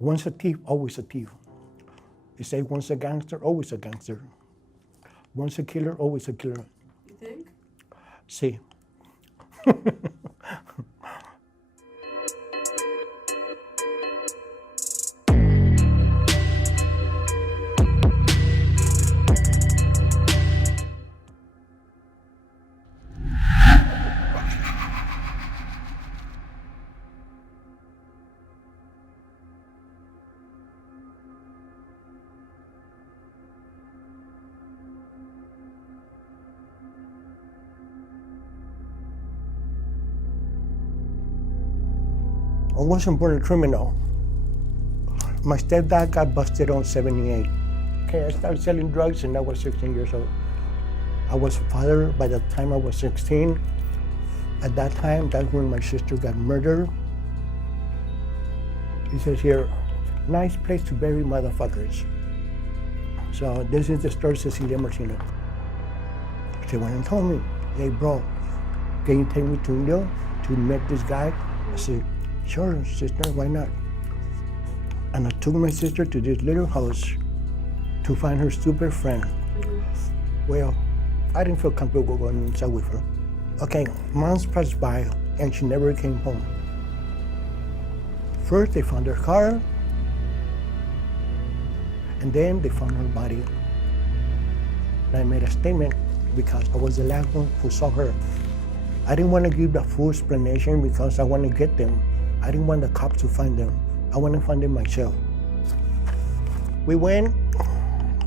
Once a thief, always a thief. They say once a gangster, always a gangster. Once a killer, always a killer. You think? Sí. I wasn't born a criminal. My stepdad got busted on 78. Okay, I started selling drugs and I was 16 years old. I was a father by the time I was 16. At that time, that's when my sister got murdered. It says here, nice place to bury motherfuckers. So this is the story Cecilia Martino. She went and told me, hey bro, can you take me to Indio to meet this guy? I said, sure, sister, why not? And I took my sister to this little house to find her stupid friend. Well, I didn't feel comfortable going inside with her. Okay, months passed by and she never came home. First, they found her car, and then they found her body. And I made a statement because I was the last one who saw her. I didn't want to give the full explanation because I want to get them. I didn't want the cops to find them. I want to find them myself. We went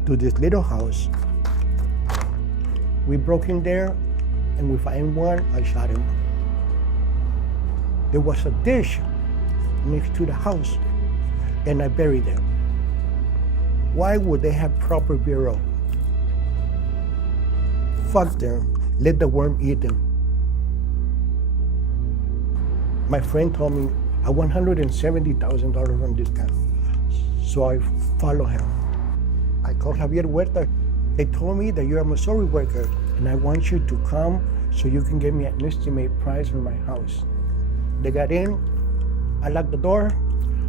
to this little house. We broke in there and we found one, I shot him. There was a dish next to the house and I buried them. Why would they have proper burial? Fuck them, let the worm eat them. My friend told me, I want $170,000 from this guy. So I follow him. I called Javier Huerta. They told me that you're a Missouri worker and I want you to come so you can give me an estimate price on my house. They got in, I locked the door.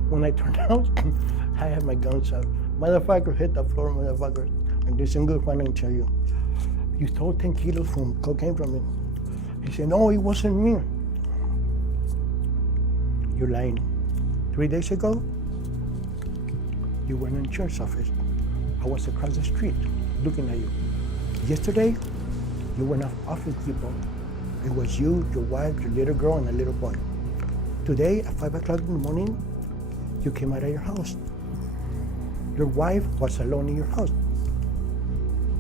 When I turned out, I had my guns out. Motherfucker, hit the floor, motherfucker. And this is good one, I tell you. You stole 10 kilos from cocaine from me. He said, no, it wasn't me. You're lying. 3 days ago, you were in the insurance office. I was across the street looking at you. Yesterday, you were in Office Depot. It was you, your wife, your little girl, and a little boy. Today, at 5 o'clock in the morning, you came out of your house. Your wife was alone in your house.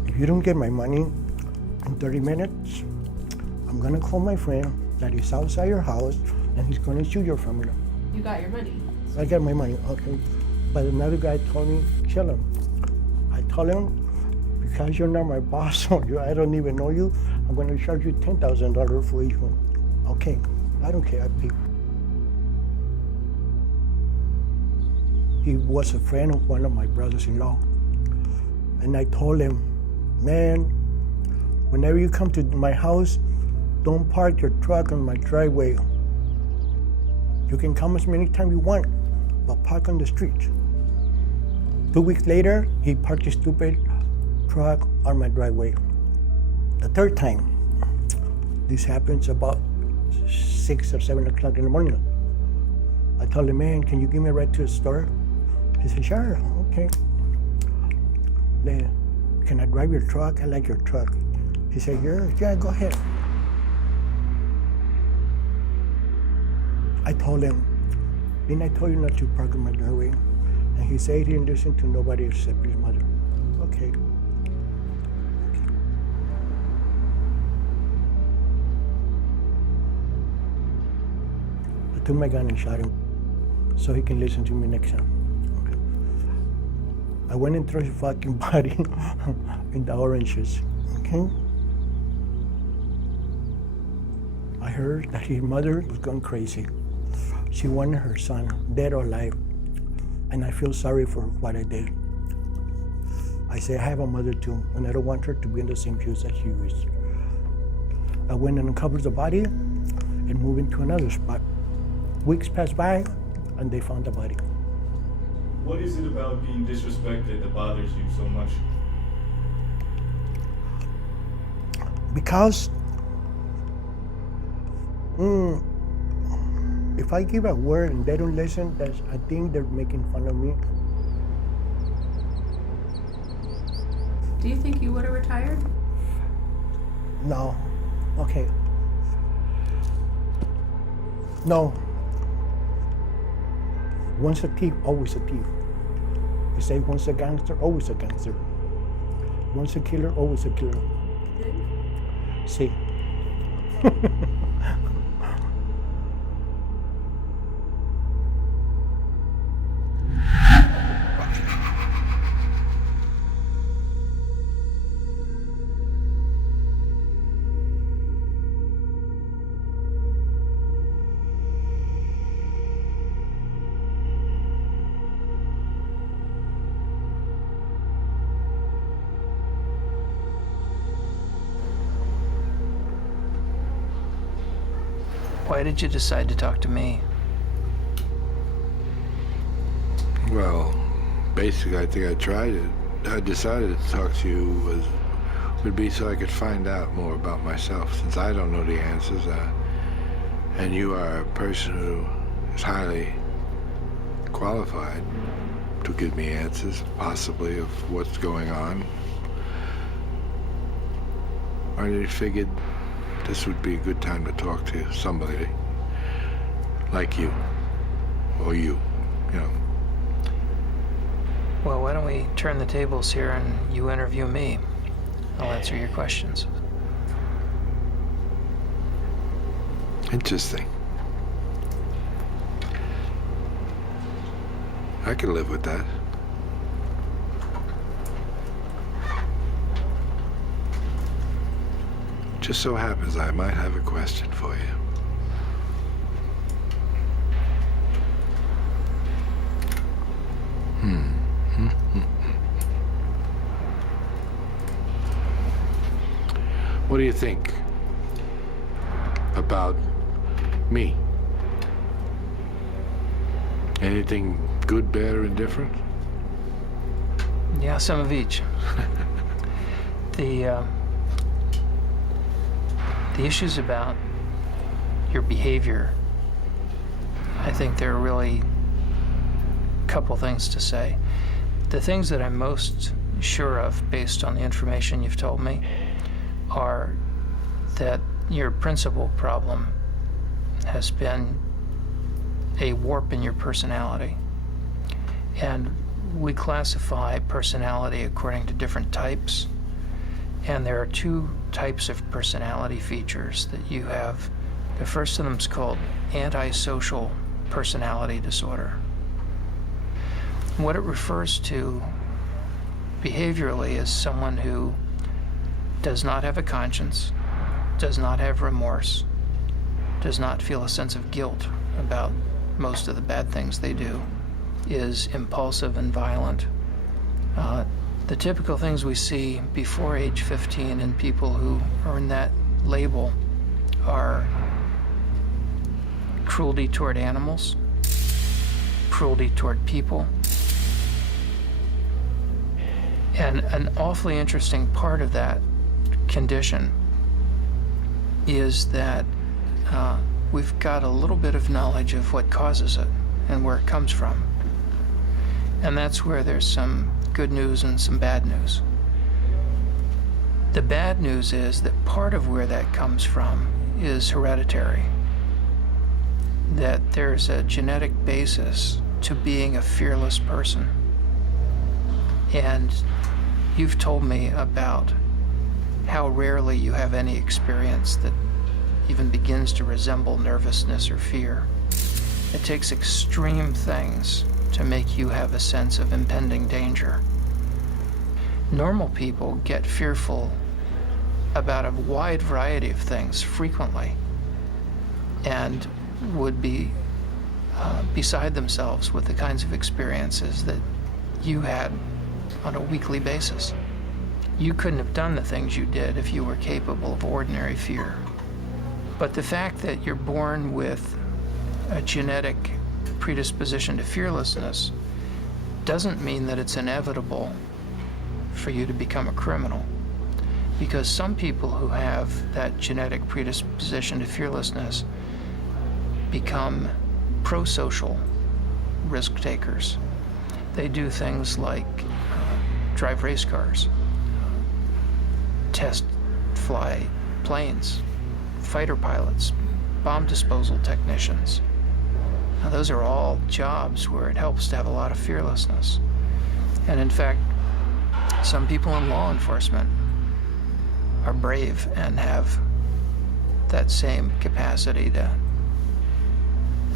If you don't get my money in 30 minutes, I'm gonna call my friend that is outside your house and he's gonna sue your family. You got your money? I got my money, okay. But another guy told me, kill him. I told him, because you're not my boss or I don't even know you, I'm gonna charge you $10,000 for each one. Okay, I don't care, I pay. He was a friend of one of my brothers-in-law. And I told him, man, whenever you come to my house, don't park your truck on my driveway. You can come as many times you want, but park on the street. 2 weeks later, he parked his stupid truck on my driveway. The third time, this happens about 6 or 7 o'clock in the morning. I told him, man, can you give me a ride to the store? He said, sure, okay. Can I drive your truck? I like your truck. He said, yeah, go ahead. I told him, didn't I tell you not to park in my driveway? And he said he didn't listen to nobody except his mother. Okay. I took my gun and shot him so he can listen to me next time. Okay. I went and threw his fucking body in the oranges, okay? I heard that his mother was going crazy. She wanted her son, dead or alive, and I feel sorry for what I did. I say, I have a mother too, and I don't want her to be in the same shoes that she is. I went and uncovered the body and moved into another spot. Weeks passed by, and they found the body. What is it about being disrespected that bothers you so much? Because if I give a word and they don't listen, I think they're making fun of me. Do you think you would have retired? No. Okay. No. Once a thief, always a thief. You say once a gangster, always a gangster. Once a killer, always a killer. Sí. Why did you decide to talk to me? Well, basically, I think I tried it. I decided to talk to you would be so I could find out more about myself, since I don't know the answers, and you are a person who is highly qualified to give me answers, possibly, of what's going on. I figured this would be a good time to talk to somebody like you, or you know. Well, why don't we turn the tables here and you interview me? I'll answer your questions. Interesting. I can live with that. Just so happens I might have a question for you. What do you think about me? Anything good, bad, or indifferent? Yeah, some of each. The issues about your behavior, I think there are really a couple things to say. The things that I'm most sure of, based on the information you've told me, are that your principal problem has been a warp in your personality. And we classify personality according to different types. And there are two types of personality features that you have. The first of them is called antisocial personality disorder. What it refers to behaviorally is someone who does not have a conscience, does not have remorse, does not feel a sense of guilt about most of the bad things they do, is impulsive and violent. The typical things we see before age 15 in people who earn that label are cruelty toward animals, cruelty toward people. And an awfully interesting part of that condition is that we've got a little bit of knowledge of what causes it and where it comes from. And that's where there's some good news and some bad news. The bad news is that part of where that comes from is hereditary. That there's a genetic basis to being a fearless person. And you've told me about how rarely you have any experience that even begins to resemble nervousness or fear. It takes extreme things to make you have a sense of impending danger. Normal people get fearful about a wide variety of things frequently and would be beside themselves with the kinds of experiences that you had on a weekly basis. You couldn't have done the things you did if you were capable of ordinary fear. But the fact that you're born with a genetic predisposition to fearlessness doesn't mean that it's inevitable for you to become a criminal. Because some people who have that genetic predisposition to fearlessness become pro-social risk takers. They do things like drive race cars, test fly planes, fighter pilots, bomb disposal technicians. Now, those are all jobs where it helps to have a lot of fearlessness. And in fact, some people in law enforcement are brave and have that same capacity to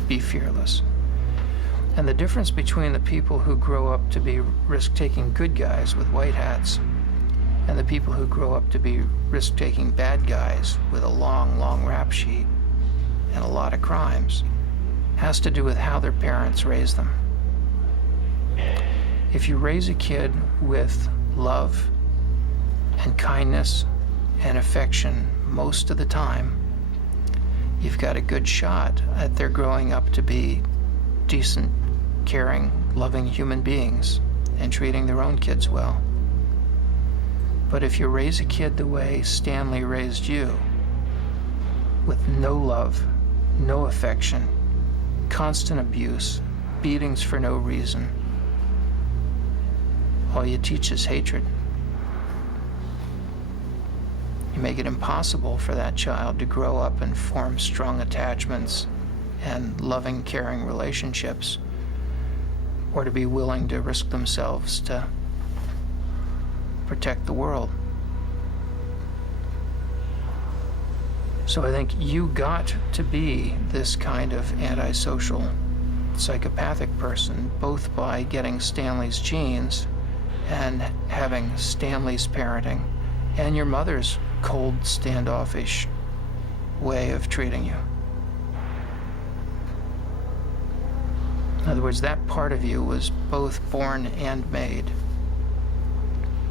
be fearless. And the difference between the people who grow up to be risk-taking good guys with white hats and the people who grow up to be risk-taking bad guys with a long, long rap sheet and a lot of crimes has to do with how their parents raise them. If you raise a kid with love and kindness and affection most of the time, you've got a good shot at their growing up to be decent, caring, loving human beings and treating their own kids well. But if you raise a kid the way Stanley raised you, with no love, no affection, constant abuse, beatings for no reason, all you teach is hatred. You make it impossible for that child to grow up and form strong attachments and loving, caring relationships, or to be willing to risk themselves to protect the world. So I think you got to be this kind of antisocial, psychopathic person, both by getting Stanley's genes and having Stanley's parenting and your mother's cold, standoffish way of treating you. In other words, that part of you was both born and made.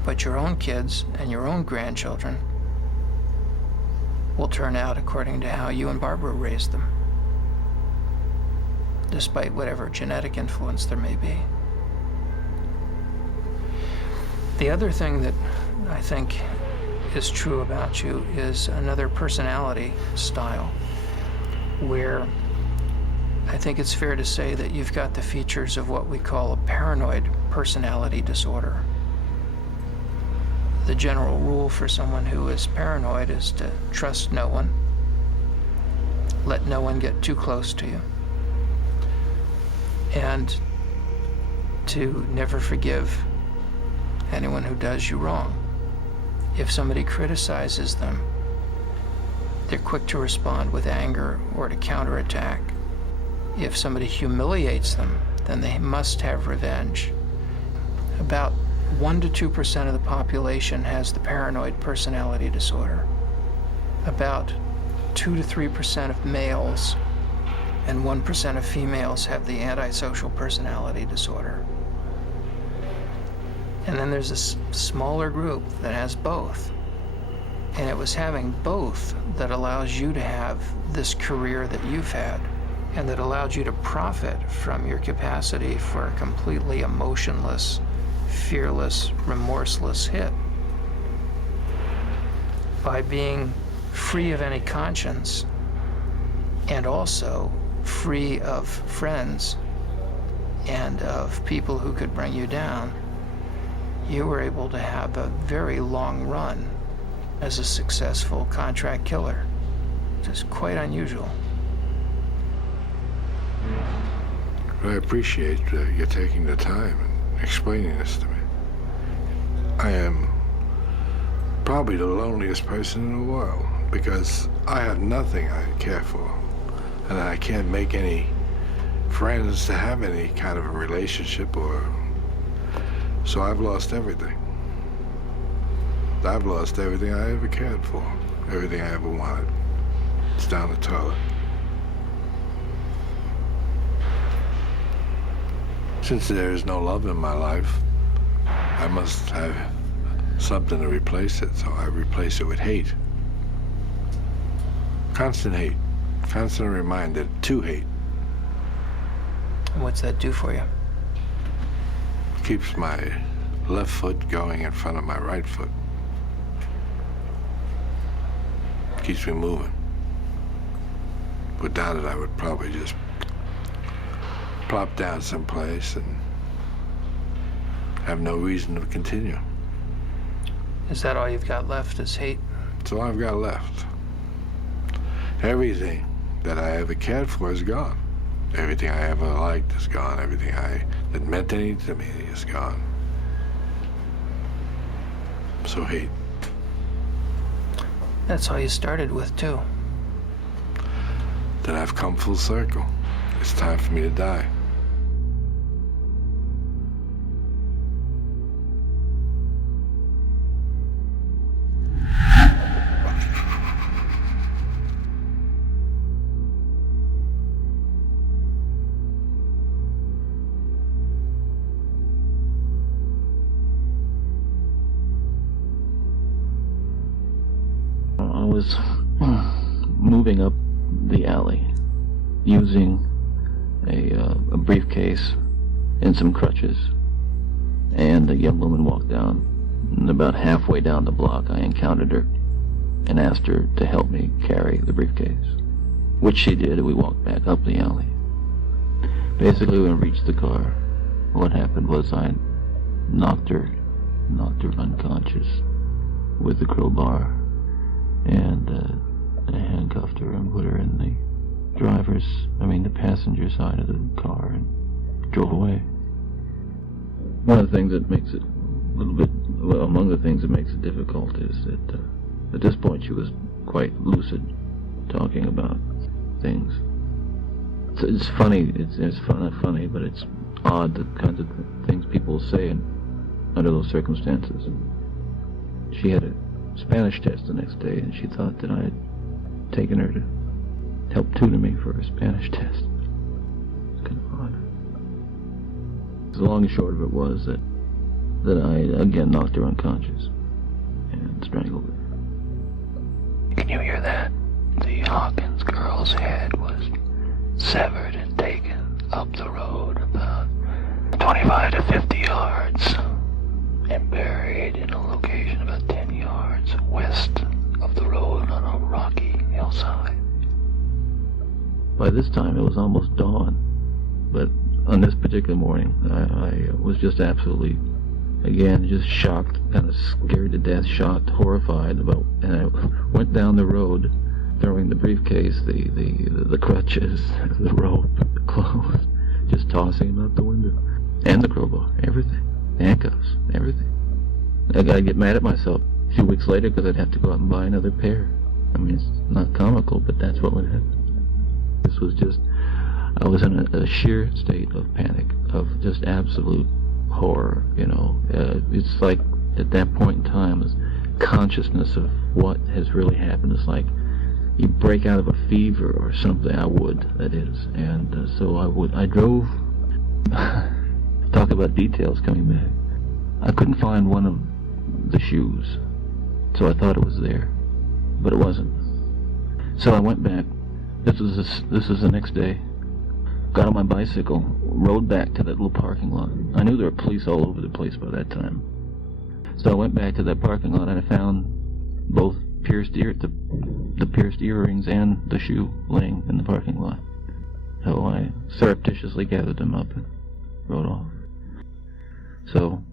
But your own kids and your own grandchildren will turn out according to how you and Barbara raised them, despite whatever genetic influence there may be. The other thing that I think is true about you is another personality style, where I think it's fair to say that you've got the features of what we call a paranoid personality disorder. The general rule for someone who is paranoid is to trust no one, let no one get too close to you, and to never forgive anyone who does you wrong. If somebody criticizes them, they're quick to respond with anger or to counterattack. If somebody humiliates them, then they must have revenge. About 1 to 2% of the population has the paranoid personality disorder. About 2 to 3% of males and 1% of females have the antisocial personality disorder. And then there's a smaller group that has both. And it was having both that allows you to have this career that you've had, and that allowed you to profit from your capacity for a completely emotionless, fearless, remorseless hit. By being free of any conscience and also free of friends and of people who could bring you down, you were able to have a very long run as a successful contract killer, which is quite unusual. I appreciate you taking the time and explaining this to me. I am probably the loneliest person in the world because I have nothing I care for, and I can't make any friends to have any kind of a relationship, or so I've lost everything. I've lost everything I ever cared for, everything I ever wanted. It's down the toilet. Since there is no love in my life, I must have something to replace it, so I replace it with hate. Constant hate, constant reminder to hate. And what's that do for you? keeps my left foot going in front of my right foot. Keeps me moving. Without it, I would probably just plop down someplace and have no reason to continue. Is that all you've got left is hate? That's all I've got left. Everything that I ever cared for is gone. Everything I ever liked is gone. Everything that meant anything to me is gone. So hate. That's all you started with, too. Then I've come full circle. It's time for me to die. I was moving up the alley using a briefcase and some crutches, and a young woman walked down, and about halfway down the block I encountered her and asked her to help me carry the briefcase, which she did, and we walked back up the alley. Basically, when we reached the car, what happened was I knocked her unconscious with the crowbar, and I handcuffed her and put her in the the passenger side of the car and drove away. One of the things that makes it a little bit, well, among the things that makes it difficult is that at this point she was quite lucid, talking about things. It's funny, it's not funny, but it's odd, the kinds of things people say under those circumstances. And she had a Spanish test the next day, and she thought that I had taken her to help tutor me for a Spanish test. It's kind of odd. The long and short of it was that I again knocked her unconscious and strangled her. Can you hear that? The Hawkins girl's head was severed and taken up the road about 25 to 50 yards and buried in a location about 10 yards west of the road on a rocky hillside. By this time it was almost dawn, but on this particular morning I was just absolutely, again, just shocked, kind of scared to death, shocked, horrified and I went down the road throwing the briefcase, the crutches, the rope, the clothes, just tossing them out the window, and the crowbar, everything, handcuffs, everything. I get mad at myself a few weeks later because I'd have to go out and buy another pair. I mean, it's not comical, but that's what would happen. This was just, I was in a sheer state of panic, of just absolute horror, It's like, at that point in time, this consciousness of what has really happened is like you break out of a fever or something. That is. And so I drove, talk about details coming back. I couldn't find one of the shoes, so I thought it was there, but it wasn't. So I went back. This was the next day. Got on my bicycle, rode back to that little parking lot. I knew there were police all over the place by that time. So I went back to that parking lot and I found both the pierced earrings and the shoe laying in the parking lot. So I surreptitiously gathered them up and rode off. So